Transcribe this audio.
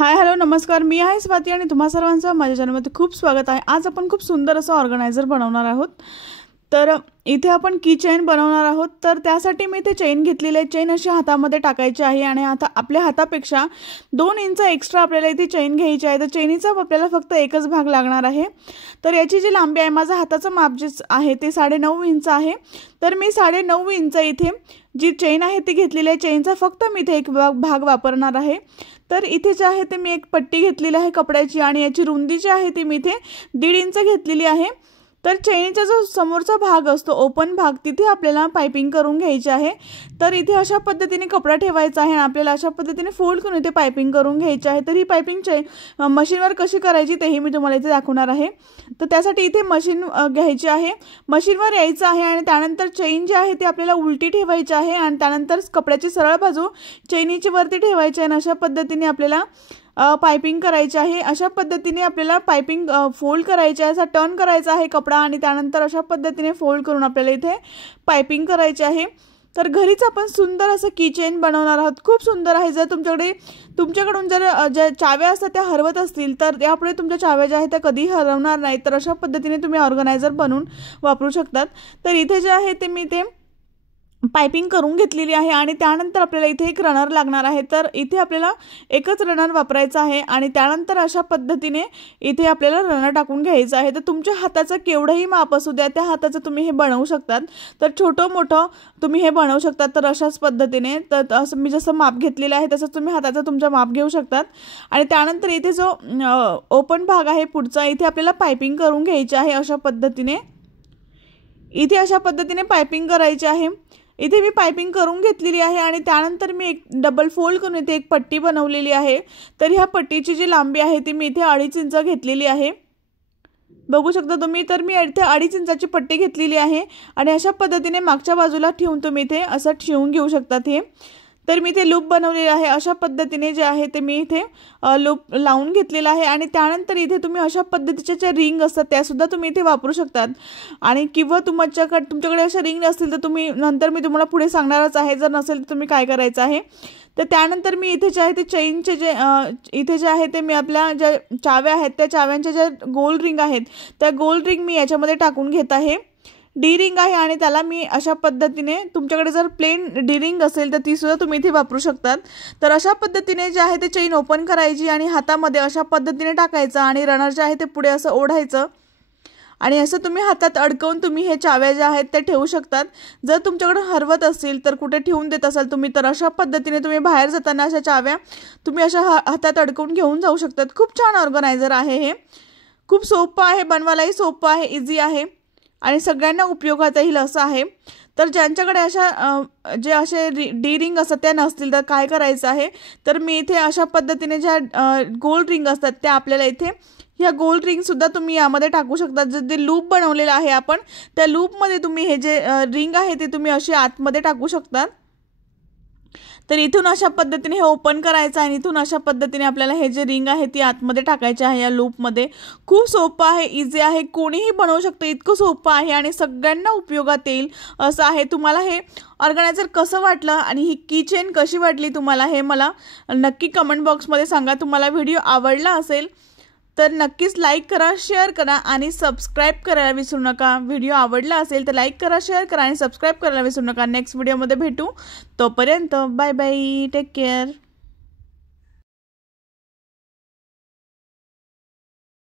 Hi hello नमस्कार, मी आहे स्वाती आणि तुम्हा सर्वांचं माझ्या चॅनलमध्ये खूप स्वागत आहे। आज आपण खूप सुंदर असं ऑर्गनायझर बनवणार आहोत। तर इथे आपण की चेन बनवणार आहोत। तर त्यासाठी मी इथे चेन घेतलेली आहे। चेन अशी हातामध्ये टाकायची आहे आणि आता आपल्या हातापेक्षा 2 इंच एक्स्ट्रा आपल्याला इथे चेन घ्यायची आहे। तर चेनीचा आपल्याला फक्त एकच भाग लागणार आहे। तर याची जी लांबी आहे, माझा हाताचं माप जे आहे ते 9.5 इंच आहे। तर मी 9.5 इंच इथे जी चेन आहे ती घेतलेली आहे। चेनचा फक्त मी इथे एक भाग वापरणार आहे। तर इथे जे आहे ते मी एक पट्टी घेतलेली आहे कपड्याची आणि याची रुंदी जी आहे ती मी इथे 1.5 इंच घेतलेली आहे। तर चेनीचा जो समोरचा भाग असतो ओपन भाग, तिथे आपल्याला पाइपिंग करून घ्यायची आहे। तर इथे अशा पद्धतीने कपडा ठेवायचा आहे आणि आपल्याला अशा पद्धतीने फोल्ड करून इथे पाइपिंग करून घ्यायची आहे। तर ही पाइपिंग मशीनवर कशी करायची तेही मी तुम्हाला इथे दाखवणार आहे। तर त्यासाठी इथे मशीन घ्यायची आहे, मशीनवर यायचं आहे आणि त्यानंतर चेन जी आहे ती आपल्याला उलटी ठेवायची आहे आणि त्यानंतर कपड्याची सरळ बाजू चेनीची वरती ठेवायची आहे आणि अशा पद्धतीने आपल्याला पाइपिंग करायची आहे। अशा पद्धतीने आपल्याला पाइपिंग फोल्ड करायची आहे, असा टर्न करायचा आहे कपडा आणि त्यानंतर अशा पद्धतीने फोल्ड करून आपल्याला इथे पाइपिंग करायची आहे। तर घरीच आपण सुंदर असं की चेन बनवणार आहोत। खूप सुंदर आहे। जर तुमच्याकडून जर ज्या चाव्या असतात त्या हरवत असतील तर यापुढे तुमच्या चाव्या ज्या आहेत त्या कधी हरवणार नाही। तर अशा पद्धतीने तुम्ही ऑर्गनायझर बनवून वापरू शकतात। तर इथे जे आहे ते मी ते पाइपिंग करून घेतलेली आहे आणि त्यानंतर आपल्याला इथे एक रनर लागणार आहे। तर इथे आपल्याला एकच रनर वापरायचा आहे आणि त्यानंतर अशा पद्धतीने इथे आपल्याला रनर टाकून घ्यायचं आहे। तर तुमच्या हाताचं केवढंही माप असू द्या त्या हाताचं तुम्ही हे बनवू शकतात। तर छोटं मोठं तुम्ही हे बनवू शकतात। तर अशाच पद्धतीने तर असं मी जसं माप घेतलेलं आहे तसंच तुम्ही हाताचं तुमचं माप घेऊ शकतात। आणि त्यानंतर इथे जो ओपन भाग आहे पुढचा, इथे आपल्याला पाइपिंग करून घ्यायची आहे। अशा पद्धतीने इथे अशा पद्धतीने पाइपिंग करायची आहे। इथे मी पाइपिंग करून घेतलेली आहे आणि त्यानंतर मी एक डबल फोल्ड करून इथे एक पट्टी बनवलेली आहे। तर ह्या पट्टीची जी लांबी आहे ती मी इथे 2.5 इंच घेतलेली आहे, बघू शकता तुम्ही। तर मी इथे 2.5 इंचाची पट्टी घेतलेली आहे आणि अशा पद्धतीने मागच्या बाजूला ठेवून तुम्ही इथे असं ठेवून घेऊ शकतात हे। तर मी इथे लूप बनवलेले आहे। अशा पद्धतीने जे आहे ते मी इथे लूप लावून घेतलेला आहे आणि त्यानंतर इथे तुम्ही अशा पद्धतीच्या ज्या रिंग असतात त्या सुद्धा तुम्ही इथे वापरू शकतात। आणि किंवा तुमच्याकडे अशा रिंग असतील तर तुम्ही नंतर मी तुम्हाला पुढे सांगणारच आहे, जर नसेल तर तुम्ही काय करायचं आहे। तर त्यानंतर मी इथे जे आहे ते चेनचे जे इथे जे आहे ते मी आपल्या ज्या चाव्या आहेत त्या चाव्यांच्या ज्या गोल रिंग आहेत त्या गोल रिंग मी याच्यामध्ये टाकून घेत आहे। डी रिंग आहे आणि त्याला मी अशा पद्धतीने, तुमच्याकडे जर प्लेन डी रिंग असेल तर ती सुद्धा तुम्ही इथे वापरू शकतात। तर अशा पद्धतीने जे आहे ते चेन ओपन करायची आणि हातामध्ये अशा पद्धतीने टाकायचं आणि रनर जे आहे ते पुढे असं ओढायचं आणि असं तुम्ही हातात अडकवून तुम्ही हे चाव्या ज्या आहेत त्या ठेवू शकतात। जर तुमच्याकडे हरवत असतील तर कुठे ठेवून देत असाल तुम्ही तर अशा पद्धतीने तुम्ही बाहेर जाताना अशा चाव्या तुम्ही अशा हातात अडकवून घेऊन जाऊ शकतात। खूप छान ऑर्गनायझर आहे हे, खूप सोपं आहे, बनवायलाही सोपं आहे, इझी आहे आणि सगळ्यांना उपयोगात येईल असं आहे। तर ज्यांच्याकडे अशा जे असे डी रिंग असतात त्या नसतील तर काय करायचं आहे, तर मी इथे अशा पद्धतीने ज्या गोल रिंग असतात त्या आपल्याला इथे ह्या गोल रिंग सुद्धा तुम्ही यामध्ये टाकू शकता। जे लूप बनवलेलं आहे आपण त्या लूपमध्ये तुम्ही हे जे रिंग आहे ते तुम्ही अशी आतमध्ये टाकू शकतात। तर इथून अशा पद्धतीने हे ओपन करायचं आणि इथून अशा पद्धतीने आपल्याला हे जे रिंग आहे ती आतमध्ये टाकायची आहे या लूपमध्ये। खूप सोपं आहे, इझी आहे, कोणीही बनवू शकतं, इतकं सोपं आहे आणि सगळ्यांना उपयोगात येईल असं आहे। तुम्हाला हे ऑर्गनायझर कसं वाटलं आणि ही की चेन कशी वाटली तुम्हाला हे मला नक्की कमेंट बॉक्समध्ये सांगा। तुम्हाला व्हिडिओ आवडला असेल तर नक्कीच लाईक करा, शेअर करा आणि सबस्क्राईब करायला विसरू नका। व्हिडिओ आवडला असेल तर लाईक करा, शेअर करा आणि सबस्क्राईब करायला विसरू नका। नेक्स्ट व्हिडिओमध्ये भेटू, तोपर्यंत बाय बाय, टेक केअर।